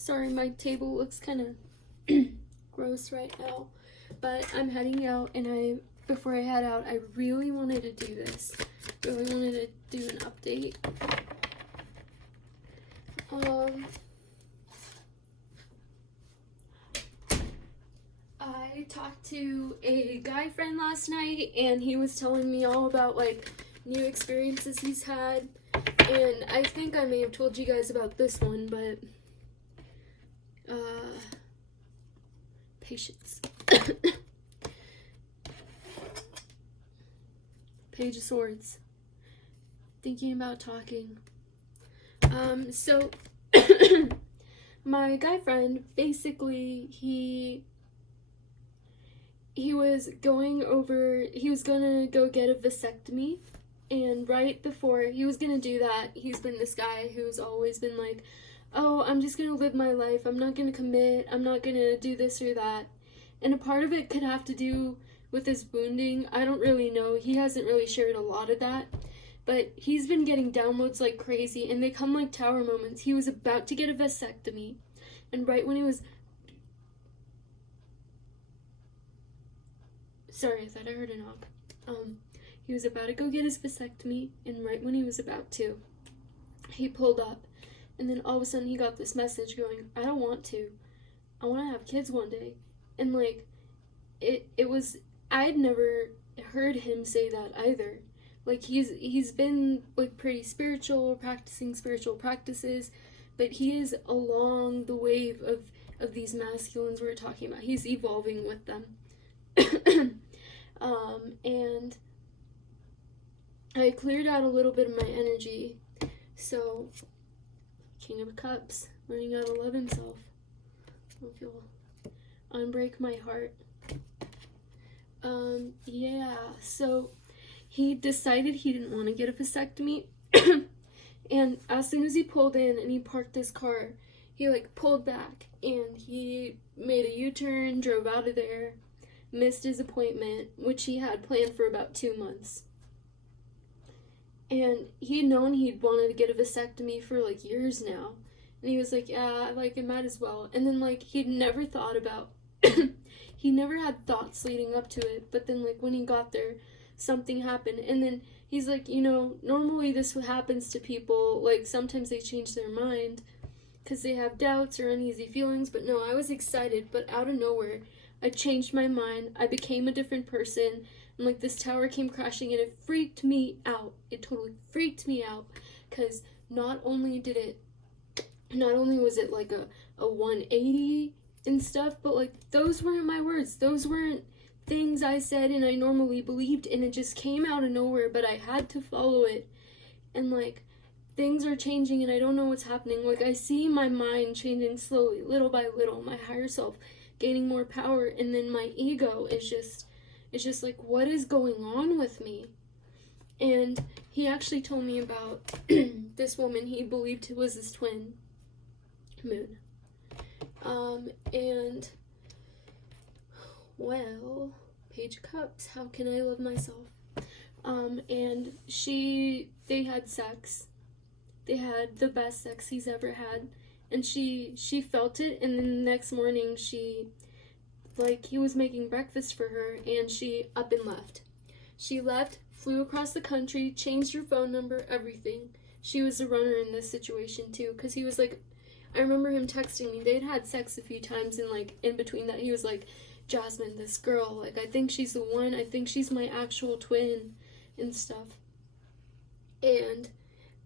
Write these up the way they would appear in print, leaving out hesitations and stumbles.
Sorry, my table looks kind of gross right now, but I'm heading out, and before I head out, I really wanted to do this. Really wanted to do an update. I talked to a guy friend last night, and he was telling me all about like new experiences he's had, and I think I may have told you guys about this one, but patience. Page of Swords. Thinking about talking. So my guy friend, basically, he was gonna go get a vasectomy, and right before he was gonna do that, he's been this guy who's always been like, oh, I'm just gonna live my life, I'm not gonna commit, I'm not gonna do this or that. And a part of it could have to do with his wounding. I don't really know. He hasn't really shared a lot of that. But he's been getting downloads like crazy, and they come like tower moments. He was about to get a vasectomy, and right when he was... Sorry, I thought I heard a knock. He was about to go get his vasectomy, and right when he was about to, he pulled up, and then all of a sudden he got this message going, I don't want to. I want to have kids one day. And like, it was... I'd never heard him say that either. Like, he's been like pretty spiritual, practicing spiritual practices, but he is along the wave of these masculines we're talking about. He's evolving with them. And I cleared out a little bit of my energy. So, King of Cups, learning how to love himself. If you'll unbreak my heart. Yeah, so he decided he didn't want to get a vasectomy. And as soon as he pulled in and he parked his car, he like pulled back and he made a U-turn, drove out of there, missed his appointment, which he had planned for about 2 months. And he'd known he'd wanted to get a vasectomy for like years now. And he was like, yeah, like I might as well. And then like he'd never thought about, he never had thoughts leading up to it. But then like when he got there, something happened. And then he's like, you know, normally this happens to people. Like sometimes they change their mind because they have doubts or uneasy feelings. But no, I was excited. But out of nowhere, I changed my mind. I became a different person. And like this tower came crashing and it freaked me out. It totally freaked me out. Because not only was it like a 180 and stuff, but like those weren't my words. Those weren't things I said and I normally believed, and it just came out of nowhere, but I had to follow it. And like things are changing and I don't know what's happening. Like I see my mind changing slowly, little by little, my higher self gaining more power, and then my ego is just like, what is going on with me? And he actually told me about this woman he believed was his twin, Moon. And, well, Page of Cups, how can I love myself? And they had sex. They had the best sex he's ever had. And she felt it, and then the next morning he was making breakfast for her, and she up and left. She left, flew across the country, changed her phone number, everything. She was a runner in this situation too, because he was like, I remember him texting me. They'd had sex a few times, and like in between that, he was like, Jasmine, this girl, like I think she's the one. I think she's my actual twin and stuff. And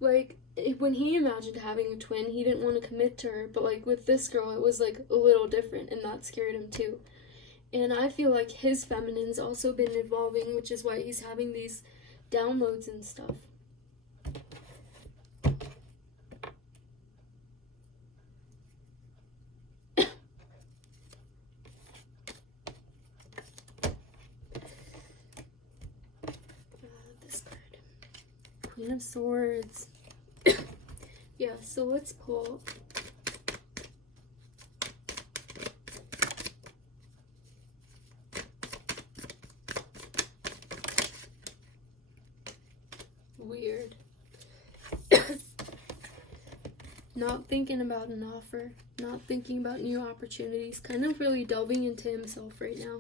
like when he imagined having a twin, he didn't want to commit to her. But like with this girl, it was like a little different, and that scared him too. And I feel like his feminine's also been evolving, which is why he's having these downloads and stuff. This card. Queen of Swords. Yeah, so let's pull... not thinking about an offer, not thinking about new opportunities, kind of really delving into himself right now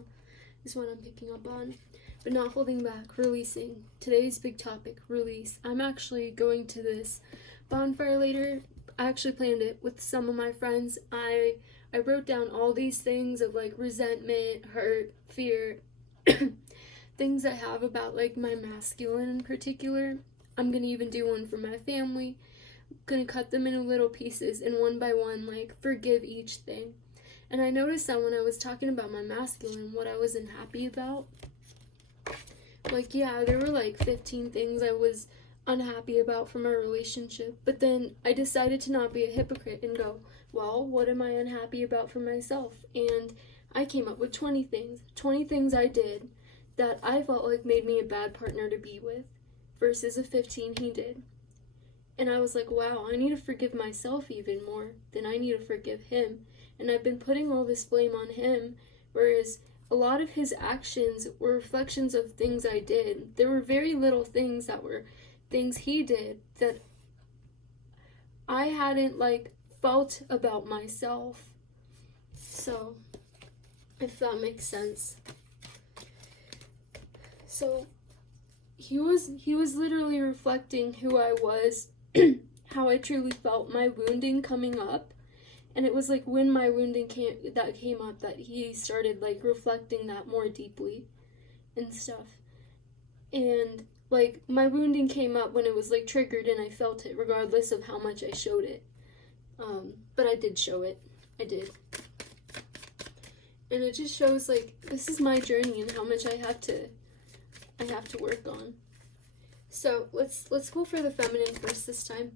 is what I'm picking up on. But not holding back, releasing. Today's big topic, release. I'm actually going to this bonfire later. I actually planned it with some of my friends. I wrote down all these things of like resentment, hurt, fear, things I have about like my masculine in particular. I'm gonna even do one for my family. I'm gonna cut them into little pieces and one by one like forgive each thing. And I noticed that when I was talking about my masculine, what I wasn't happy about, like, yeah, there were like 15 things I was unhappy about from our relationship, but then I decided to not be a hypocrite and go, well, what am I unhappy about for myself? And I came up with 20 things I did that I felt like made me a bad partner to be with versus the 15 he did. And I was like, wow, I need to forgive myself even more than I need to forgive him. And I've been putting all this blame on him, whereas a lot of his actions were reflections of things I did. There were very little things that were things he did that I hadn't like felt about myself. So, if that makes sense. So, he was literally reflecting who I was, how I truly felt, my wounding coming up. And it was like when my wounding came up that he started like reflecting that more deeply and stuff. And like my wounding came up when it was like triggered and I felt it regardless of how much I showed it. But I did show it. I did. And it just shows like this is my journey and how much I have to work on. So let's go for the feminine first this time.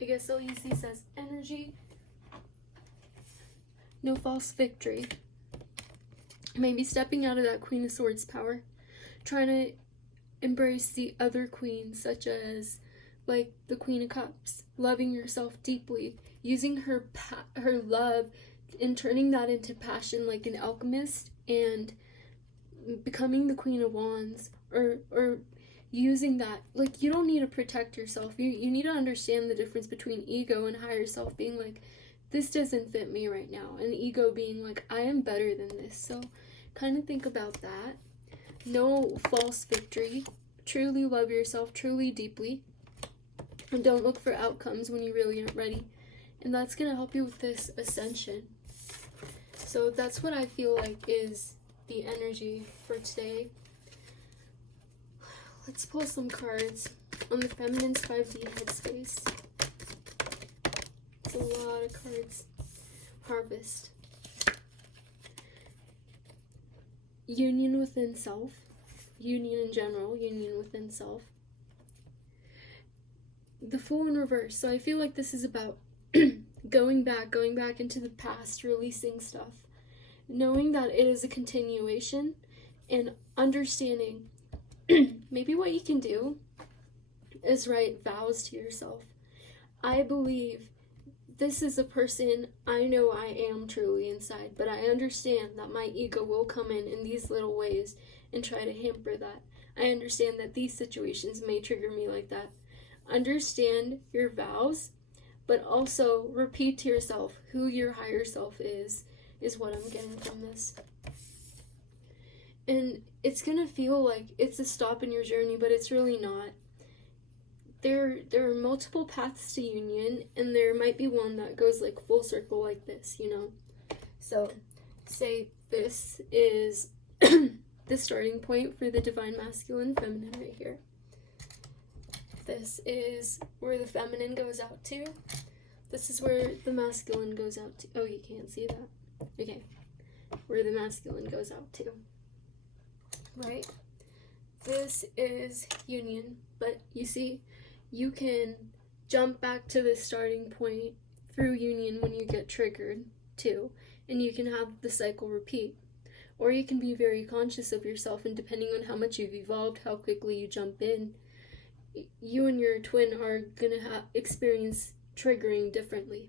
I guess I'll use these as energy. No false victory. Maybe stepping out of that Queen of Swords power. Trying to embrace the other queens, such as like the Queen of Cups. Loving yourself deeply. Using her love and turning that into passion like an alchemist. And becoming the Queen of Wands. Or using that, like, you don't need to protect yourself. You need to understand the difference between ego and higher self being like, this doesn't fit me right now, and ego being like, I am better than this. So kind of think about that. No false victory. Truly love yourself, truly deeply, and don't look for outcomes when you really aren't ready. And that's going to help you with this ascension. So that's what I feel like is the energy for today. Let's pull some cards on the Feminine's 5D headspace. It's a lot of cards. Harvest. Union within self. Union in general. Union within self. The Fool in reverse. So I feel like this is about going back into the past, releasing stuff. Knowing that it is a continuation and understanding maybe what you can do is write vows to yourself. I believe this is a person I know I am truly inside, but I understand that my ego will come in these little ways and try to hamper that. I understand that these situations may trigger me like that. Understand your vows, but also repeat to yourself who your higher self is what I'm getting from this. And it's gonna feel like it's a stop in your journey, but it's really not. There are multiple paths to union, and there might be one that goes like full circle like this, you know? So, say this is the starting point for the Divine Masculine Feminine right here. This is where the feminine goes out to. This is where the masculine goes out to. Oh, you can't see that. Okay. Where the masculine goes out to. Right? This is union, but you see, you can jump back to the starting point through union when you get triggered too, and you can have the cycle repeat. Or you can be very conscious of yourself, and depending on how much you've evolved, how quickly you jump in, you and your twin are gonna experience triggering differently.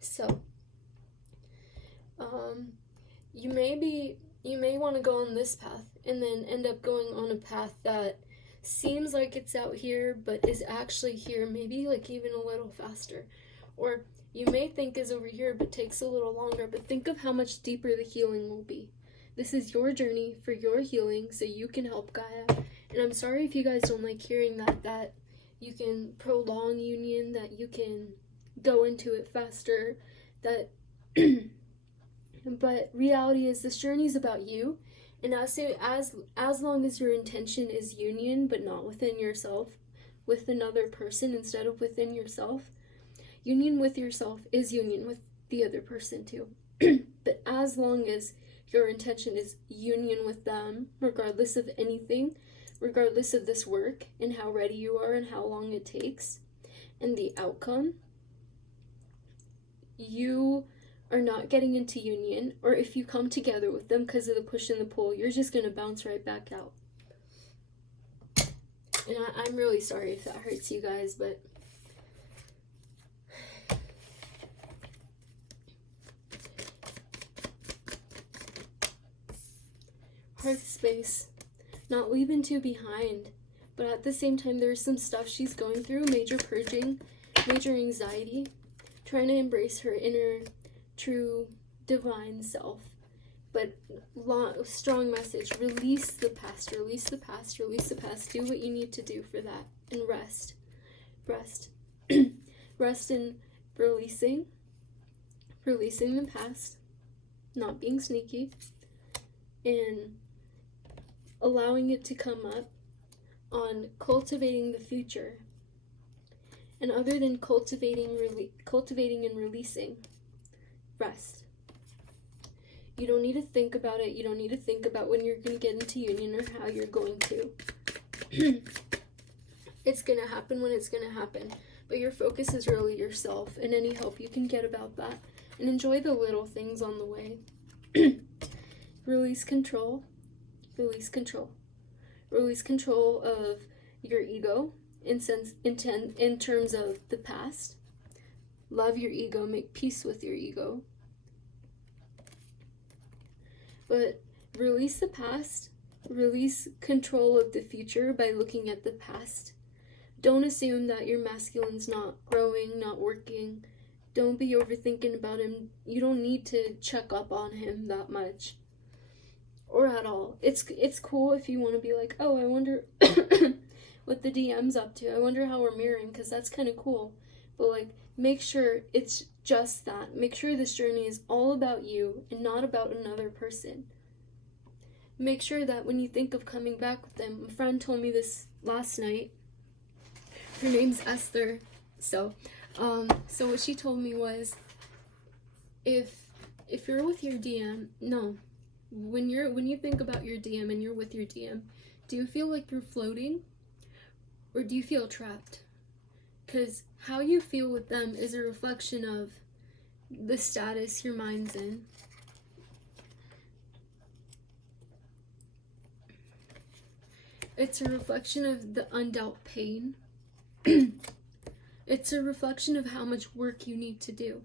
So, you may want to go on this path and then end up going on a path that seems like it's out here but is actually here, maybe like even a little faster. Or you may think is over here but takes a little longer, but think of how much deeper the healing will be. This is your journey for your healing, so you can help Gaia. And I'm sorry if you guys don't like hearing that you can prolong union, that you can go into it faster, that but reality is this journey is about you. And as long as your intention is union but not within yourself, with another person instead of within yourself, union with yourself is union with the other person too. But as long as your intention is union with them, regardless of anything, regardless of this work and how ready you are and how long it takes and the outcome, you are not getting into union. Or if you come together with them because of the push and the pull, you're just going to bounce right back out. And I'm really sorry if that hurts you guys, but hearth space, not leaving two behind, but at the same time there's some stuff she's going through, major purging, major anxiety, trying to embrace her inner true divine self. But strong message, release the past, release the past, release the past. Do what you need to do for that, and rest rest in releasing the past, not being sneaky, and allowing it to come up on cultivating the future. And other than cultivating and releasing, rest. You don't need to think about it. You don't need to think about when you're going to get into union or how you're going to. It's going to happen when it's going to happen. But your focus is really yourself and any help you can get about that. And enjoy the little things on the way. Release control. Release control. Release control of your ego in terms of the past. Love your ego. Make peace with your ego. But release the past. Release control of the future by looking at the past. Don't assume that your masculine's not growing, not working. Don't be overthinking about him. You don't need to check up on him that much. Or at all. It's cool if you want to be like, oh, I wonder what the DM's up to. I wonder how we're mirroring, because that's kind of cool. But like, make sure it's just that. Make sure this journey is all about you and not about another person. Make sure that when you think of coming back with them, a friend told me this last night. Her name's Esther. So what she told me was, if you're with your DM, no. When you think about your DM and you're with your DM, do you feel like you're floating? Or do you feel trapped? Because how you feel with them is a reflection of the status your mind's in. It's a reflection of the undealt pain. It's a reflection of how much work you need to do.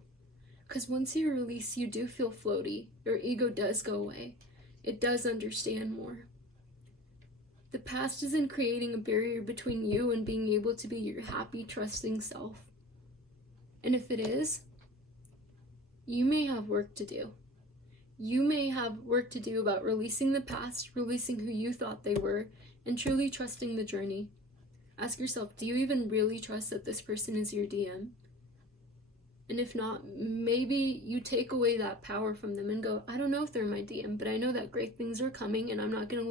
Because once you release, you do feel floaty. Your ego does go away. It does understand more. The past isn't creating a barrier between you and being able to be your happy, trusting self. And if it is, you may have work to do. You may have work to do about releasing the past, releasing who you thought they were, and truly trusting the journey. Ask yourself, do you even really trust that this person is your DM? And if not, maybe you take away that power from them and go, I don't know if they're my DM, but I know that great things are coming, and I'm not gonna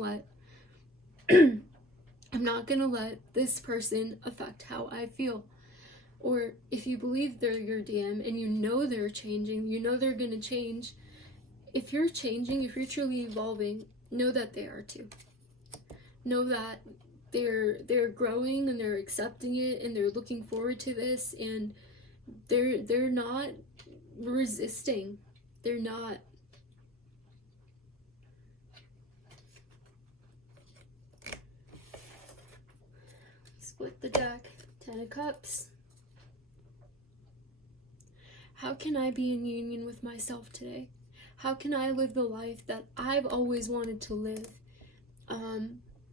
let this person affect how I feel. Or if you believe they're your DM and you know they're changing, you know they're gonna change. If you're changing, if you're truly evolving, know that they are too. Know that they're growing and they're accepting it and they're looking forward to this, and they're not resisting. They're not. Split the deck. 10 of Cups. How can I be in union with myself today? How can I live the life that I've always wanted to live?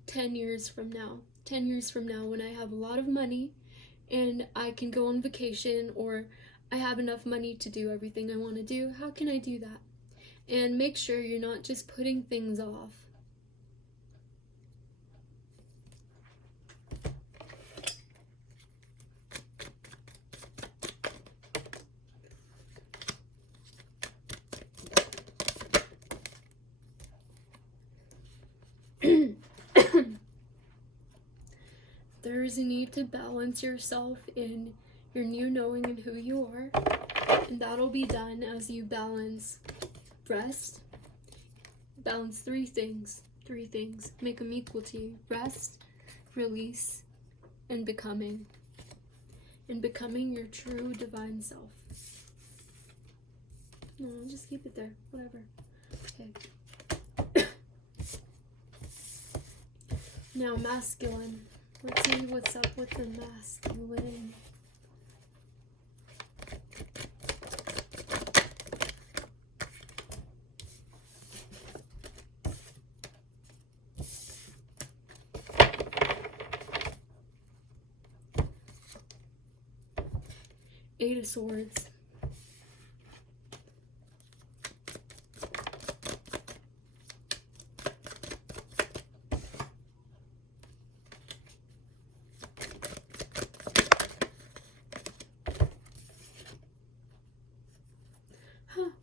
10 years from now. 10 years from now, when I have a lot of money and I can go on vacation, or I have enough money to do everything I want to do, how can I do that? And make sure you're not just putting things off. There is a need to balance yourself in your new knowing and who you are, and that'll be done as you balance rest. Balance three things, make them equal to you: rest, release, and becoming your true divine self. No, just keep it there, whatever. Okay. Now, masculine. Let's see what's up with the masculine. Eight of Swords.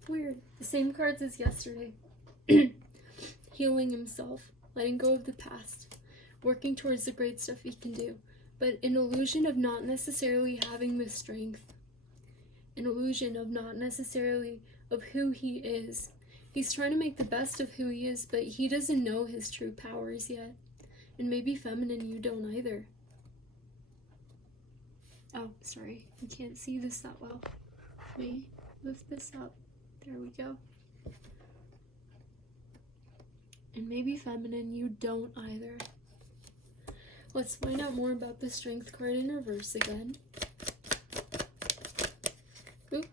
Weird. The same cards as yesterday. Healing himself, letting go of the past, working towards the great stuff he can do, but an illusion of not necessarily having the strength, an illusion of not necessarily of who he is. He's trying to make the best of who he is, but he doesn't know his true powers yet. And maybe feminine, you don't either. Oh, sorry, I can't see this that well. Let me lift this up. There we go. And maybe feminine, you don't either. Let's find out more about the Strength card in reverse again. Oop.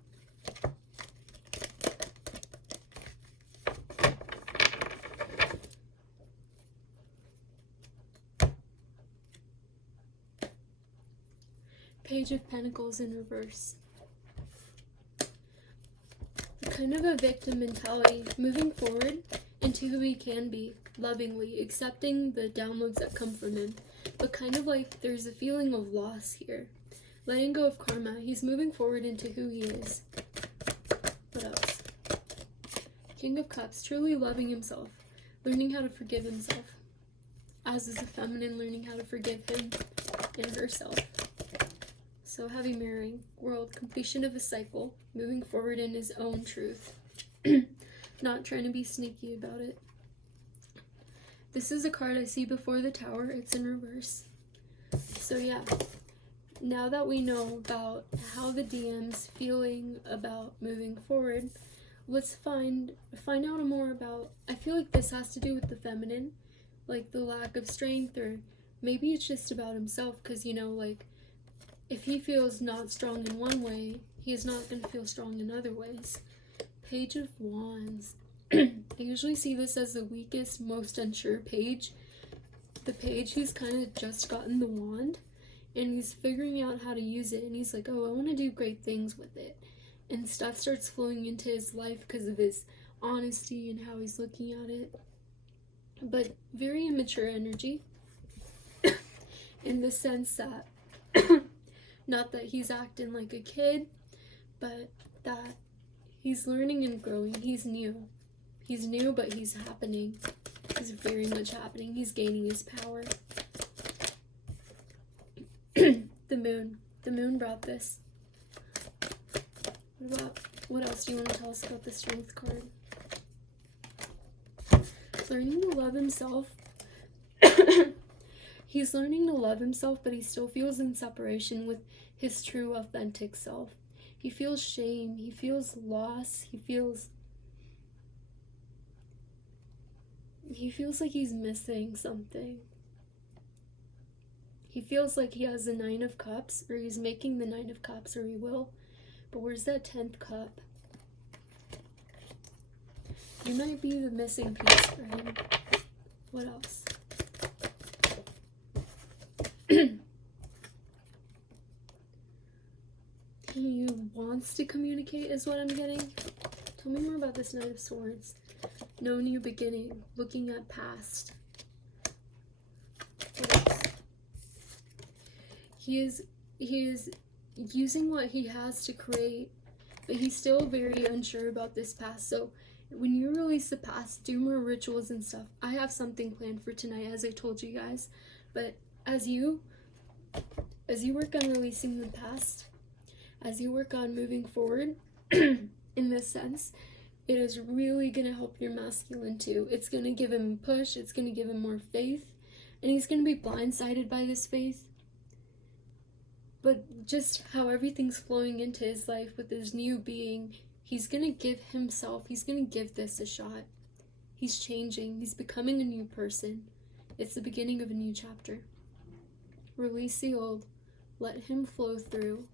Page of Pentacles in reverse. Kind of a victim mentality, moving forward into who he can be, lovingly, accepting the downloads that come from him, but kind of like there's a feeling of loss here. Letting go of karma, he's moving forward into who he is. What else? King of Cups, truly loving himself, learning how to forgive himself, as is a feminine learning how to forgive him and herself. So heavy mirroring, world, completion of a cycle, moving forward in his own truth. Not trying to be sneaky about it. This is a card I see before the Tower. It's in reverse. So yeah, now that we know about how the DM's feeling about moving forward, let's find out more about, I feel like this has to do with the feminine, like the lack of strength, or maybe it's just about himself, because, you know, like, if he feels not strong in one way, he's not going to feel strong in other ways. Page of Wands. I usually see this as the weakest, most unsure page. The page, he's kind of just gotten the wand, and he's figuring out how to use it, and he's like, oh, I want to do great things with it. And stuff starts flowing into his life because of his honesty and how he's looking at it. But very immature energy, in the sense that not that he's acting like a kid, but that he's learning and growing. He's new. He's new, but he's happening. He's very much happening. He's gaining his power. The moon. The moon brought this. What else do you want to tell us about the Strength card? Learning to love himself. He's learning to love himself, but he still feels in separation with his true, authentic self. He feels shame. He feels loss. He feels like he's missing something. He feels like he has the 9 of Cups, or he's making the 9 of Cups, or he will. But where's that 10th cup? You might be the missing piece for him. What else? He wants to communicate is what I'm getting. Tell me more about this Knight of Swords. No new beginning. Looking at past. He is using what he has to create, but he's still very unsure about this past. So when you release the past, do more rituals and stuff. I have something planned for tonight, as I told you guys. But as you work on releasing the past, as you work on moving forward, in this sense, it is really going to help your masculine too. It's going to give him a push. It's going to give him more faith. And he's going to be blindsided by this faith. But just how everything's flowing into his life with his new being, he's going to give himself, he's going to give this a shot. He's changing. He's becoming a new person. It's the beginning of a new chapter. Release the old. Let him flow through.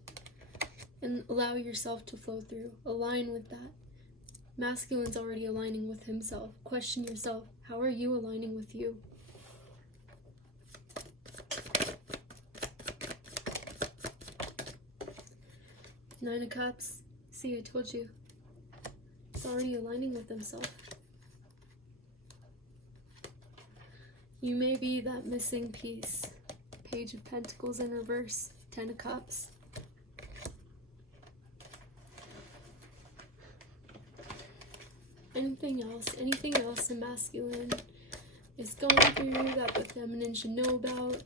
And allow yourself to flow through. Align with that. Masculine's already aligning with himself. Question yourself. How are you aligning with you? Nine of Cups. See, I told you. He's already aligning with himself. You may be that missing piece. Page of Pentacles in reverse. 10 of Cups. Anything else the masculine is going through that the feminine should know about.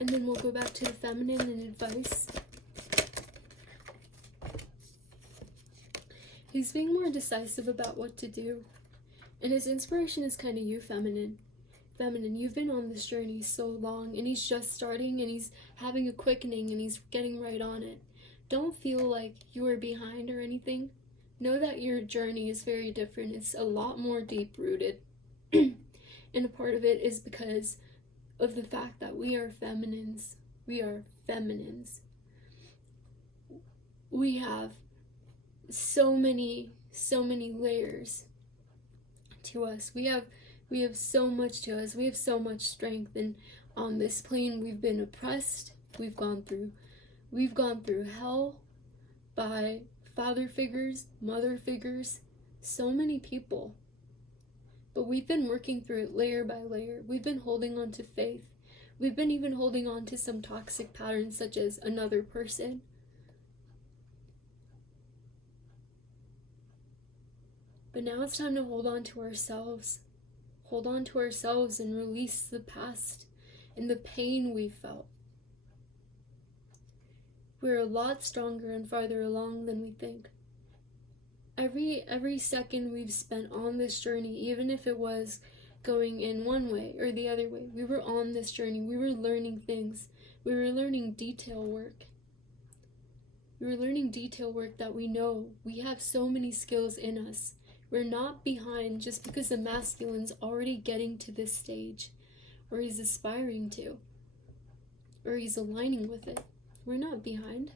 And then we'll go back to the feminine and advice. He's being more decisive about what to do. And his inspiration is kind of you, feminine. Feminine, you've been on this journey so long, and he's just starting, and he's having a quickening, and he's getting right on it. Don't feel like you are behind or anything. Know that your journey is very different. It's a lot more deep-rooted. And a part of it is because of the fact that we are feminines. We are feminines. We have so many layers to us. We have so much to us. We have so much strength. And on this plane, we've been oppressed. We've gone through hell by father figures, mother figures, so many people. But we've been working through it layer by layer. We've been holding on to faith. We've been even holding on to some toxic patterns such as another person. But now it's time to hold on to ourselves. Hold on to ourselves and release the past and the pain we felt. We're a lot stronger and farther along than we think. Every second we've spent on this journey, even if it was going in one way or the other way, we were on this journey. We were learning things. We were learning detail work. We were learning detail work that we know. We have so many skills in us. We're not behind just because the masculine's already getting to this stage, or he's aspiring to, or he's aligning with it. We're not behind.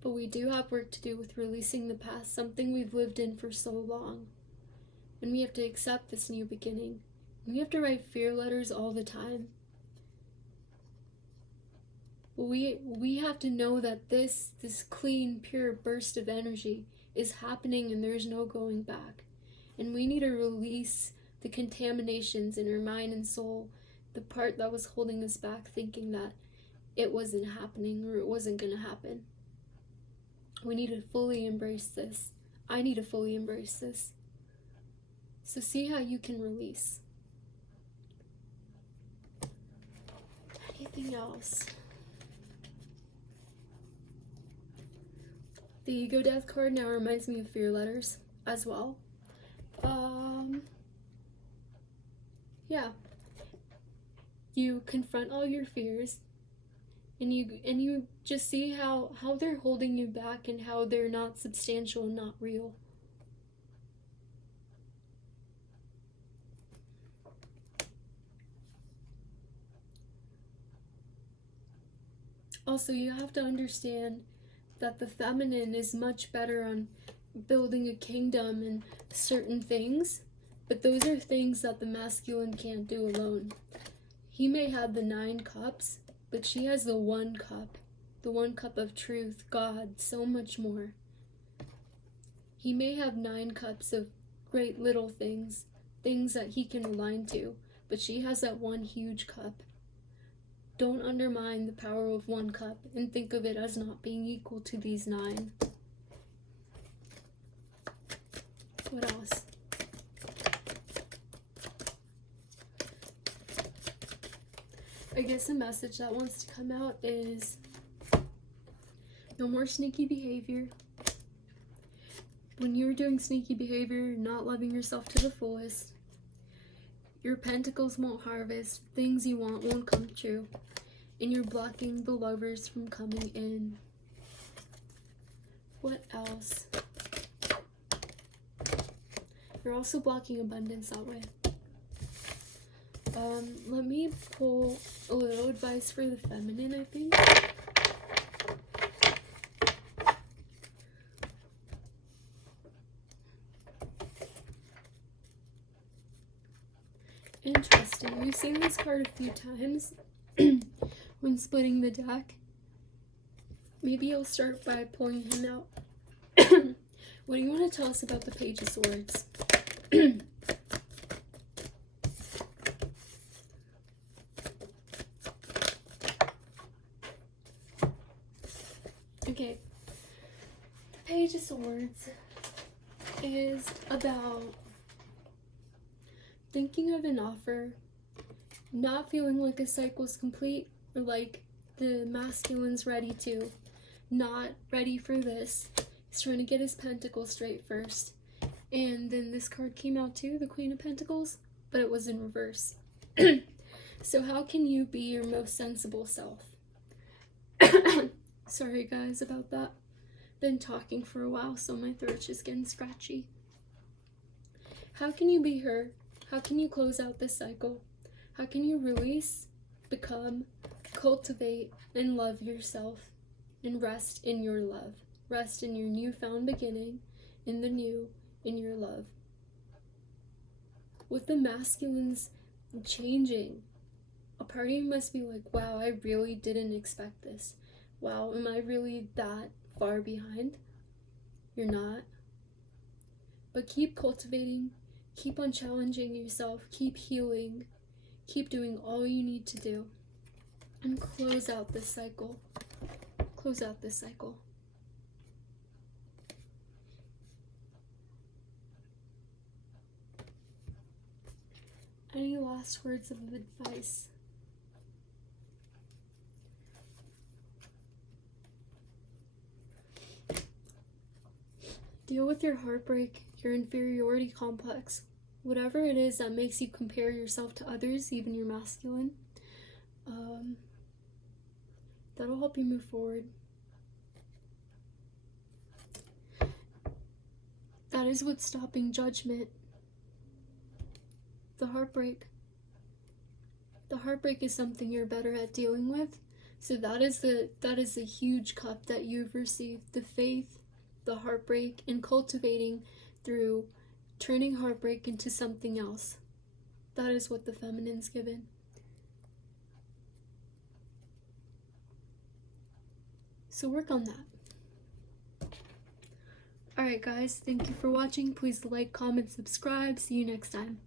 But we do have work to do with releasing the past, something we've lived in for so long. And we have to accept this new beginning. We have to write fear letters all the time. We have to know that this clean, pure burst of energy is happening and there's no going back. And we need to release the contaminations in our mind and soul, the part that was holding us back, thinking that it wasn't happening or it wasn't going to happen. We need to fully embrace this. I need to fully embrace this. So see how you can release. Anything else? The Ego Death card now reminds me of fear letters as well. Yeah. You confront all your fears. And you just see how they're holding you back and how they're not substantial and not real. Also, you have to understand that the feminine is much better on building a kingdom and certain things, but those are things that the masculine can't do alone. He may have the 9 cups, but she has the 1 cup. The 1 cup of truth, God, so much more. He may have 9 cups of great little things, things that he can align to, but she has that 1 huge cup. Don't undermine the power of 1 cup and think of it as not being equal to these 9. What else? I guess a message that wants to come out is no more sneaky behavior. When you're doing sneaky behavior, you're not loving yourself to the fullest. Your pentacles won't harvest, things you want won't come true, and you're blocking the lovers from coming in. What else? You're also blocking abundance that way. Let me pull a little advice for the feminine, I think. Interesting. You've seen this card a few times when splitting the deck. Maybe you'll start by pulling him out. What do you want to tell us about the Page of Swords? Okay, the Page of Swords is about thinking of an offer, not feeling like a cycle's complete, or like the masculine's ready to, not ready for this. He's trying to get his pentacles straight first. And then this card came out too, the Queen of Pentacles, but it was in reverse. So how can you be your most sensible self? Sorry guys about that. Been talking for a while, so my throat's just getting scratchy. How can you be her? How can you close out this cycle? How can you release, become, cultivate, and love yourself? And rest in your love. Rest in your newfound beginning, in the new, in your love. With the masculines changing, a part of you must be like, wow, I really didn't expect this. Wow, am I really that far behind? You're not. But keep cultivating, keep on challenging yourself, keep healing, keep doing all you need to do, and close out this cycle. Close out this cycle. Any last words of advice? Deal with your heartbreak, your inferiority complex, whatever it is that makes you compare yourself to others, even your masculine. That'll help you move forward. That is what's stopping judgment. The heartbreak. The heartbreak is something you're better at dealing with. So that is the huge cup that you've received. The faith, the heartbreak, and cultivating through turning heartbreak into something else. That is what the feminine's given. So work on that. Alright guys, thank you for watching. Please like, comment, subscribe. See you next time.